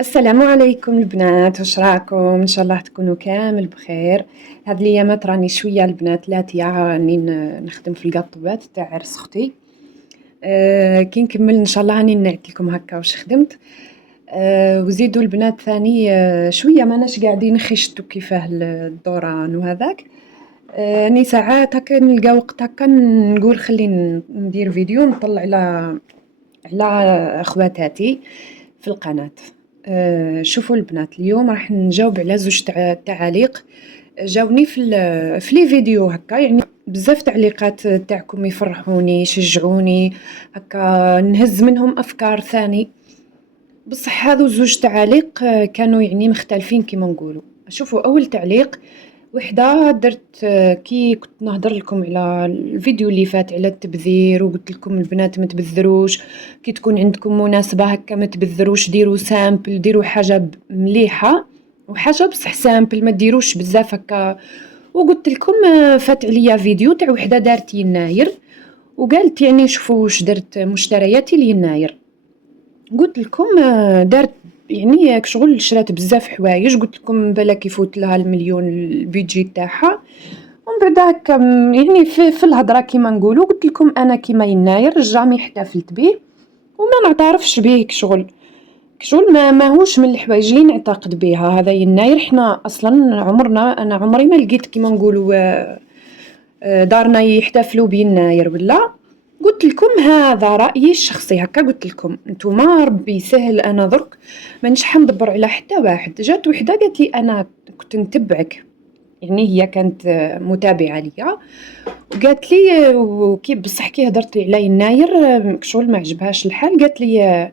السلام عليكم البنات، واش راكم؟ ان شاء الله تكونوا كامل بخير. هاد الايامات راني شويه البنات لاتيه، راني نخدم في القطوات تاع عرس اختي. كي نكمل ان شاء الله راني نعت لكم هكا واش خدمت. وزيدوا البنات ثاني، شويه ماناش قاعدين نخشتوا كيفاه الدوران وهذاك. راني ساعات هكا نلقى وقت هكا نقول خلي ندير فيديو نطلع على اخواتاتي في القناة. شوفوا البنات، اليوم راح نجاوب على زوج تعاليق جاوني في لي فيديو هكا، يعني بزاف تعليقات تاعكم يفرحوني يشجعوني هكا، نهز منهم افكار ثاني. بصح هذو زوج تعاليق كانوا يعني مختلفين كيما نقولوا. شوفوا اول تعليق، وحده درت كي كنت نهضر لكم على الفيديو اللي فات على التبذير، وقلت لكم البنات ما تبذروش كي تكون عندكم مناسبه هكا، ما تبذروش، ديروا سامبل، ديروا حاجه مليحه وحاجه بصح سامبل، ما ديروش بزاف هكا. وقلت لكم فات عليا فيديو تاع وحده دارت يناير وقالت يعني شوفوا واش درت مشترياتي ليناير. قلت لكم دارت يعني كشغل شرات بزاف حوايج، قلت لكم بالك يفوت لها المليون البيجي تاعها. ومن بعد هكا يعني في الهضره كيما نقولوا، قلت لكم انا كيما يناير جامي احتفلت به وما نعترفش به كشغل ما ماهوش من الحوايج اللي نعتقد بها. هذا يناير احنا اصلا انا عمري ما لقيت كيما نقولوا دارنا يحتفلوا بيناير ولا. قلت لكم هذا رأيي الشخصي هكا، قلت لكم نتوما ربي يسهل، انا درك مانيش حندبر على حتى واحد. جات وحده قالت لي انا كنت نتبعك، يعني هي كانت متابعه ليا، وقالت لي وكي بصح كي هضرت لي على يناير كشغل ما عجبهاش الحال، قالت لي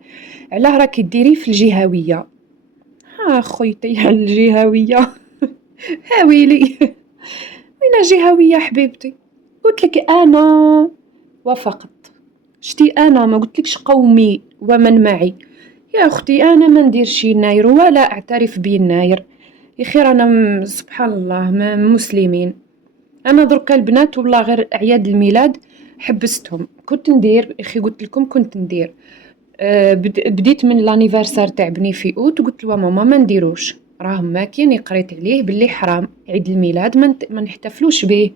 علاه راكي ديري في الجهويه. ها خويتي على الجهويه ها ويلي وين جهويه حبيبتي؟ قلت لك انا وافقت. شتي انا ما قلتلكش قومي ومن معي يا اختي، انا ما نديرش يناير ولا اعترف بيناير. يا خير انا سبحان الله ما مسلمين. انا دركا البنات والله غير اعياد الميلاد حبستهم، كنت ندير اخي قلت لكم كنت ندير. بديت من لانيفرسار تاع بني في اوت وقلت له ماما ما نديروش، راه ماكين قريت عليه باللي حرام عيد الميلاد ما نحتفلوش به.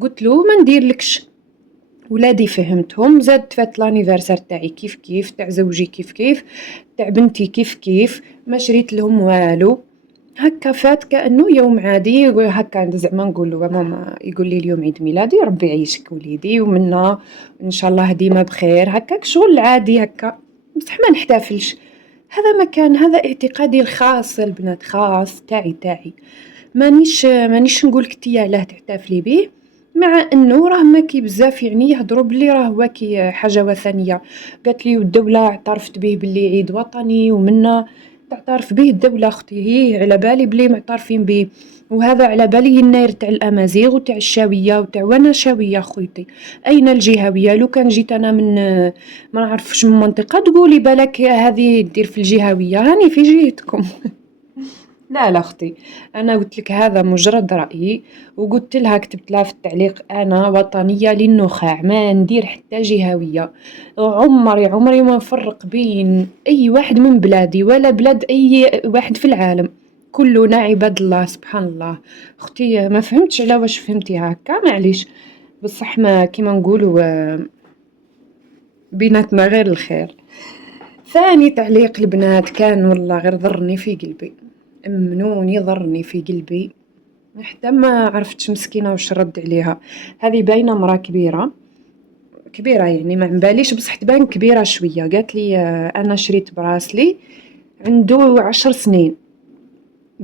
قلت له ما نديرلكش. ولادي فهمتهم، زاد فات لانيفرسار تاعي كيف كيف، تاع زوجي كيف كيف، تاع بنتي كيف كيف، ما شريت لهم والو. هكا فات كأنه يوم عادي هكا، زعما نقول له ماما يقول لي اليوم عيد ميلادي، ربي يعيشك وليدي ومنا ان شاء الله ديما بخير، هكاك شغل عادي هكا، بصح ما نحتفلش. هذا مكان، هذا اعتقادي الخاص البنات، خاص تاعي. مانيش نقولك تيا علاه تحتفلي به، مع انه راه ماكي بزاف يعني يهضروا بلي راه واكي حاجه وثنيه. قالت لي والدوله اعترفت به باللي عيد وطني ومنا تعترف به الدوله اختي، هي على بالي بلي معترفين به، وهذا على بالي يناير تاع الامازيغ وتاع الشاويه وتاع وانا شاويه خويتي. اين الجهويه؟ لو كان جيت انا من ما نعرفش من منطقه تقولي بالك هذه دير في الجهويه، هاني في جهتكم لا لا اختي، انا قلت لك هذا مجرد رايي، وقلت لها كتبت لها في التعليق انا وطنيه للنخاع، ما ندير حتى جهويه. عمري ما نفرق بين اي واحد من بلادي ولا بلاد اي واحد في العالم، كلنا عباد الله سبحان الله. اختي ما فهمتش على واش فهمتي هكا، معليش، بصح ما كيما نقولوا بيناتنا غير الخير. ثاني تعليق البنات كان والله غير ضرني في قلبي، منوني ضرني في قلبي، حتى ما عرفتش مسكينة واش رد عليها. هذه باينة مرا كبيرة يعني ما عمباليش، بصح تبان كبيرة شوية. قالت لي أنا شريت براسلي عنده 10 سنين،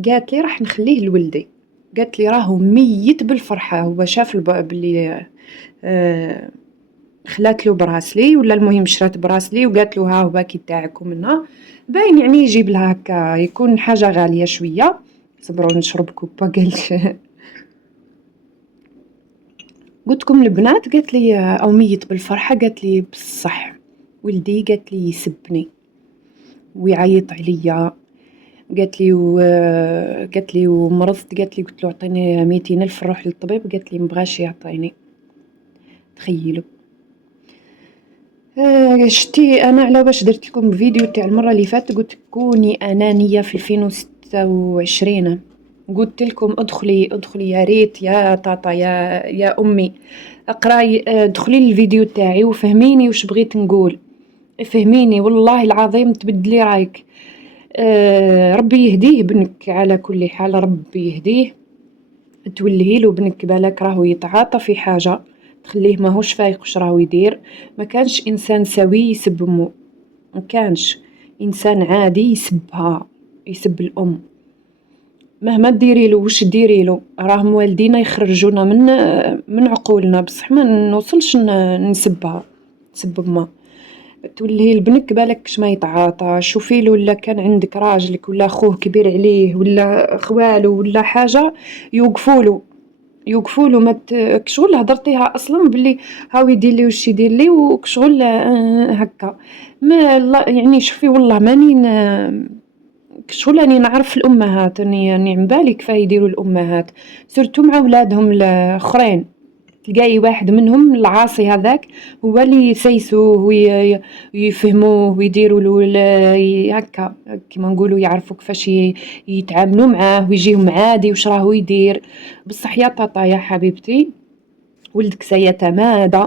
قالت لي راح نخليه لولدي. قالت لي راهو ميت بالفرحة، هو شاف بلي خلات له براسلي ولا المهم شرات براسلي، وقالت له ها هو كي تاعك ومنها باين يعني يجيب لها هكا يكون حاجة غالية شوية. صبروا نشرب كوبا قالش قلتكم البنات. قالت لي او ميت بالفرحه، قالت لي بصح ولدي قالت لي يسبني ويعيط عليا، قالت لي ومرضت، قالت لي قلت له اعطيني 200 الف نروح للطبيب، قالت لي مبغاش يعطيني. تخيلوا. شتي انا على واش درت لكم الفيديو تاع المره اللي فاتت، قلت كوني انانيه في 2026. قلت لكم ادخلي ادخلي يا ريت يا طاطا يا امي اقراي، ادخلي للفيديو تاعي وفهميني وش بغيت نقول. فهميني والله العظيم تبدلي رايك. ربي يهديه بنك على كل حال، ربي يهديه. تولهي له بنك بالك راهو يتعاطى في حاجة تخليه ماهوش فايق واش راهو يدير. ما كانش انسان سوي يسب امه، ما كانش انسان عادي يسبها، يسب الام. مهما ديري له واش ديري له، راهم والدينا يخرجونا من عقولنا، بصح ما نوصلش نسبها، نسب امها. تولي لبنك بالك كش ما يتعاطى. شوفي له ولا كان عندك راجلك ولا خوه كبير عليه ولا خوالو ولا حاجه، يوقفوا له ما كشغل هضرتيها اصلا باللي هاو يدير لي وش يدير لي وكشغل هكا. ما يعني شوفي والله ماني كشغل راني نعرف الامهات، راني عن بالي كيف يديروا الامهات سورتو مع ولادهم الاخرين. تلقاي واحد منهم العاصي هذاك هو اللي يسيسوه ويفهموه ويديروا له هكا كيما نقولوا، يعرفوا كيفاش يتعاملوا معاه ويجيهم عادي واش راهو يدير. بصح يا طاطا يا حبيبتي، ولدك سيتمادى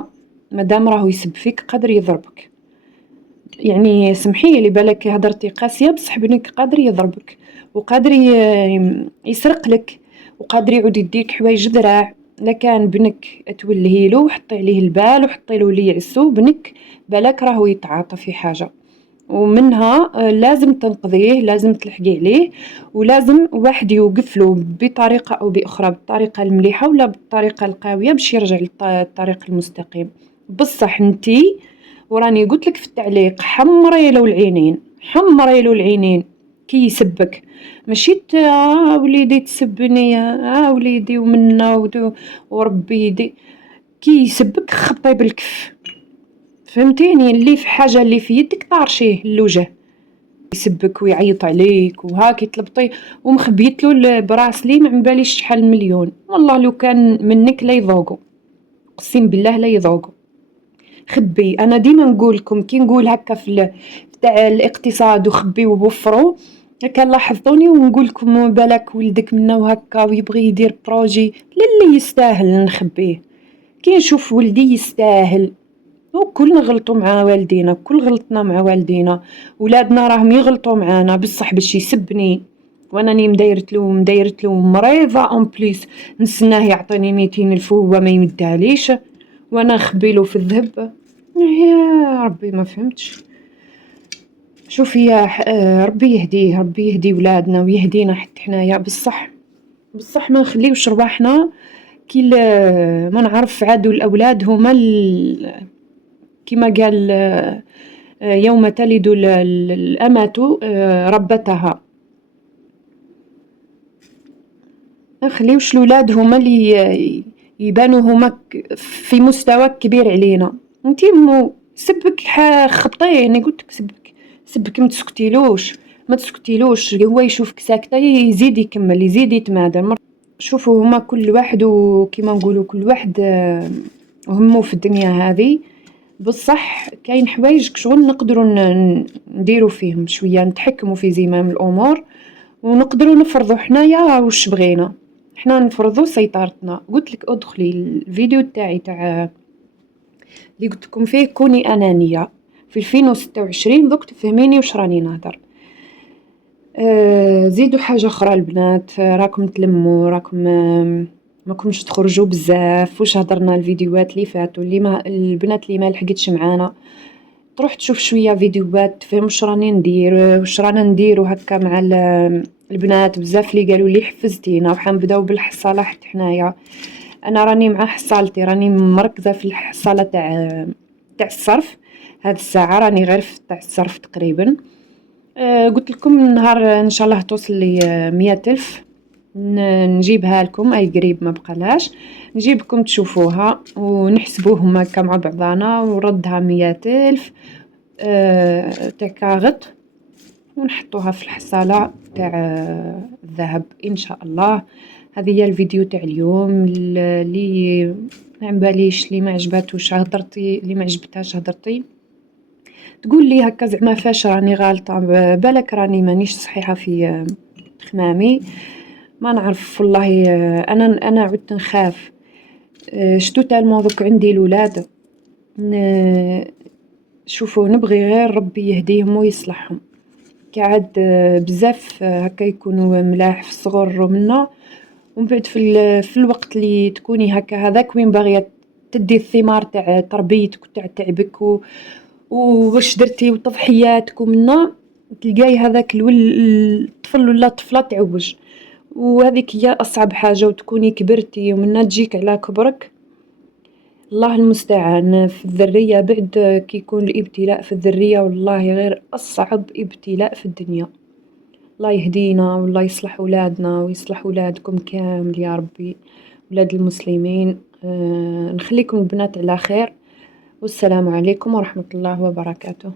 مادام راهو يسب فيك قادر يضربك. يعني سمحي لي بالك هضرتي قاسيه، بصح بنك قادر يضربك وقادر يسرق لك وقادر يعود يديك حوايج ذراع. لكان بنك تولهي له وحطي عليه البال وحطي له اللي يعسو بنك بالك راهو يتعاطى في حاجه، ومنها لازم تنقذيه، لازم تلحقي عليه، ولازم واحد يوقف له بطريقه او باخرى، بالطريقه المليحه ولا بالطريقه القويه باش يرجع للطريق المستقيم. بصح انتي وراني قلت لك في التعليق حمري له العينين، حمري له العينين كي يسبك. ماشي وليدي تسبني وليدي ومنا وربي يدي. كي يسبك خطي بالكف، فهمتيني؟ اللي في حاجه اللي في يدك طارشيه الوجه. يسبك ويعيط عليك وهاكي تلبطي ومخبيت له البراسلي ما باليش شحال مليون. والله لو كان منك لا يذوقوا، قسم بالله لا يذوقوا. خبي، انا ديما نقول لكم كي نقول هكا في تاع الاقتصاد وخبي ووفروا هكا لاحظتوني، ونقول لكم بالك ولدك منا وهكا ويبغي يدير بروجي للي يستاهل نخبيه. كي نشوف ولدي يستاهل، وكل نغلطوا مع والدينا، كل غلطنا مع والدينا، ولادنا راهم يغلطوا معانا بصح باش يسبني وانا مدايرت له مريضه اون بليس نستناه يعطيني 200 الف وهو ما يمدهاليش وانا نخبي له في الذهب. يا ربي ما فهمتش. شوفي يا ربي يهديه، ربي يهدي ولادنا ويهدينا حتى حنايا. بصح ما نخليوش رواحنا كي ما نعرف عادوا الاولاد هما كما قال يوم تلد الأمة ربتها. نخليوش الولاد هما اللي يبانوا هما في مستوى كبير علينا. انتي مو سبك خبطيه، انا قلت لك سبك ما تسكتيلوش، ما تسكتيلوش. هو يشوفك ساكته يزيد يكمل يزيد يتمادى. شوفوا هما كل واحد وكيما نقولوا كل واحد همه في الدنيا هذه. بصح كاين حوايج كشغل نقدروا نديروا فيهم شويه، نتحكموا في زمام الامور ونقدروا نفرضوا حنايا واش بغينا، حنا نفرضوا سيطرتنا. قلت لك ادخلي الفيديو تاعي تاع اللي قلت لكم فيه كوني انانيه في 2026 دوك تفهميني واش راني نهضر. زيدوا حاجه اخرى البنات، راكم تلموا، راكم ماكمش تخرجوا بزاف. واش هضرنا الفيديوهات اللي فاتوا اللي ما البنات اللي ما لحقتش معانا تروح تشوف شويه فيديوهات تفهم واش راني ندير، واش رانا نديروا هكا مع البنات. بزاف اللي قالوا لي حفزتينا وحنبداو بالحصاله حتى حنايا. انا راني مع حصالتي، راني مركزه في الحصاله تاع الصرف. هذه الساعه راني غير في تاع الصرف تقريبا. قلت لكم النهار ان شاء الله توصل لي 100 ألف نجيبها لكم اي قريب ما بقالاش، نجيبكم تشوفوها ونحسبوهم هكا مع بعضانا وردها 100 ألف تاع كاغط ونحطوها في الحصالة تاع الذهب ان شاء الله. هذه هي الفيديو تاع اليوم. اللي ما عجباتوش هضرتي، اللي ما عجبتهاش هضرتي تقول لي هكا زعما فاش راني غالطة، بالك راني مانيش صحيحة في خمامي، ما نعرف والله. أنا عدت نخاف. شتو تالمون دوك عندي الولاد، شوفوا نبغي غير ربي يهديهم ويصلحهم. قاعد بزاف هكا يكونوا ملاح في الصغر منا، ومن بعد في الوقت اللي تكوني هكا هذاك وين باغية تدي الثمار تاع تربيتك وتاع تعبك وواش درتي وتضحياتك ومنا، تلقاي هذاك الطفل ولا الطفلة تعوج، وهذيك هي أصعب حاجة. وتكوني كبرتي ومنا تجيك على كبرك، الله المستعان. في الذرية بعد كي يكون الابتلاء في الذرية والله غير أصعب ابتلاء في الدنيا. الله يهدينا والله يصلح ولادنا ويصلح ولادكم كامل يا ربي، ولاد المسلمين. نخليكم البنات على خير، والسلام عليكم ورحمة الله وبركاته.